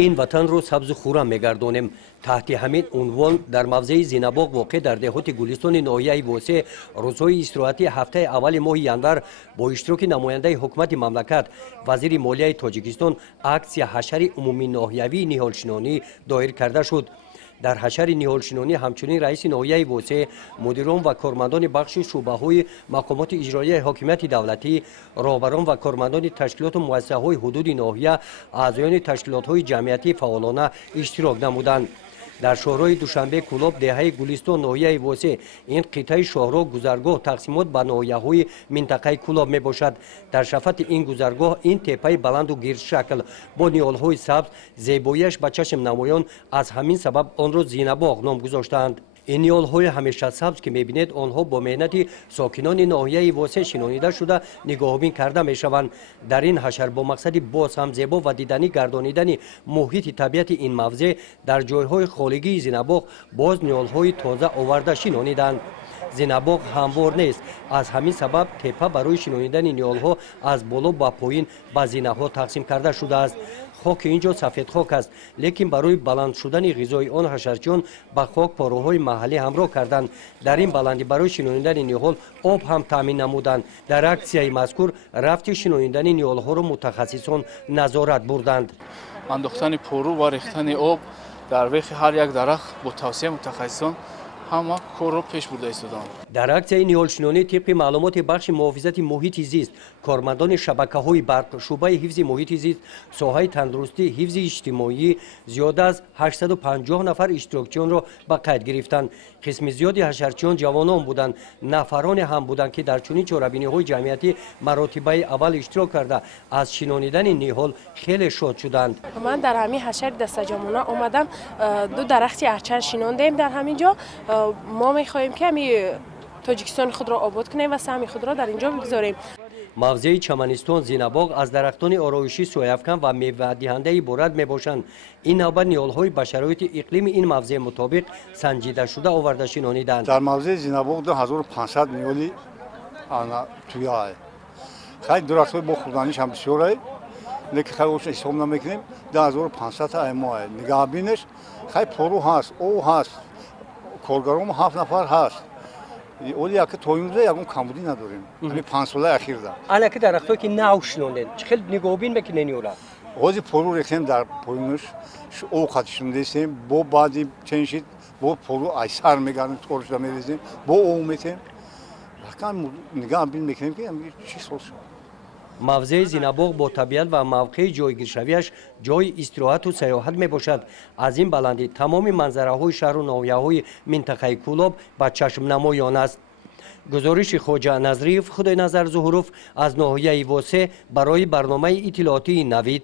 این وطن رو سبز و خورم میگردانیم. تحت همین عنوان در موضع زینباغ واقع در دهات گلستان ناحیه واسه روزهای استراحتی هفته اول ماه ینور با اشتراک نماینده حکومت مملکت وزیر مالیه تاجیکستان اکسیه حشر عمومی ناحیوی نهالشنانی دایر کرده شد. در حشر نهالشنانی همچنین رئیس ناحیه واسه مدیران و کارمندان بخش شعبه‌های مقامات اجرایی حاکمیت دولتی، راهبران و کارمندان تشکیلات و مؤسسه‌های حدود ناحیه، اعضایان تشکیلات‌های جمعیتی فعالانه اشتراک نمودند. در شهرهای دوشنبه، کلاب، دهه گلستان، ناحیه واسه این قطعه شهرها گذرگاه تقسیمات به ناحیه‌های منطقه کلاب می باشد. در شفت این گذرگاه این تپه بلند و گرد شکل با نیال‌های سبز زیباییش به چشم نمایان از همین سبب آن را زینباغ نام گذاشتند. این نیال‌های همیشه سبز که می‌بینید آنها با مهنت ساکنان ناحیه واسه شنانیده شده نگاهبین کرده می‌شوند. در این حشر با مقصد باز هم زیبا و دیدنی گردانیدن محیط طبیعت این موضع در جای‌های خالگی زینباغ باز نیال‌های تازه آورده شنانیدند. زینباغ هموار نیست، از همین سبب تپه برای شنانیدن نیال‌ها از بالا به پایین به زینه‌ها تقسیم کرده شده است. خاک اینجا سفید خاک است، لیکن برای بلند شدن غذای آن حشرچیان به خاک پاروهای محلی همراه کردند. در این بلندی برای شنانیدن نیال آب هم تامین نمودند. در اکسیه مذکور رفت شنانیدن نیال‌ها را متخصصان نظارت بردند. انداختن پارو و ریختن آب در ویخ هر یک درخت با توصیه متخصصان همه کار را پیش برده ایستادند. در اکسیه نیالشنانی طبق معلومات بخش محافظت محیط زیست، کارمندان شبکه‌های برق، شعبه حفظ محیط زیست، ساحه تندرستی، حفظ اجتماعی زیاد از 850 نفر اشتراکچیان را به قید گرفتند. قسم زیادی حشرچیان جوانان بودند، نفران هم بودند که در چنین چاره‌بینی‌های جمعیتی مراتبه اول اشتراک کرده از شنانیدن نیال خیلی شاد شدند. من در همین حشر دستجامونه اومدم، دو درختی ارچن شناندیم. در همین جا ما می‌خواهیم که تاجیکستان خود را آباد کنیم و سهم خود را در اینجا بگذاریم. موضع چمنستان زینباغ از درختان آرایشی سویافکن و میوه دهنده عبارت میباشند. این نوبت نیال‌های به شرایط اقلیم این موضع مطابق سنجیده شده آورده شنانیدند. در موضع زینباغ 2500 نیالی توی است. خیلی درخت‌های با خوردنیش هم بسیاره، لیکن خیلی اوش حساب نمی‌کنیم. 2500 تا اما نگاه بینش خیلی پرو هست، او هست، کارگران 7 نفر هست. اولی که تویمزه یکم کمبودی نداریم. همین 5 سال اخیر ده. الان که درختایی که ناوشنوندن، خیلی نگاهبین میکنن نیولا. اوزی پرو ریختیم در پایینش، او خاطرشون دیدیم. با بعدی چنشید، با پرو ایسر میگردیم، تورش میریزیم، با او میتیم. لکن نگاه بین میکنیم که همین چی سوش. موضع زینباغ با طبیعت و موقع جایگیرشویش جای استراحت و سیاحت می باشد. از این بلندی تمام منظره های شهر و ناحیه های منطقه کلاب به چشم نمایان است. گزارش خواجه نظریف خدای نظر ظهوروف از ناحیه واسه برای برنامه اطلاعاتی نوید.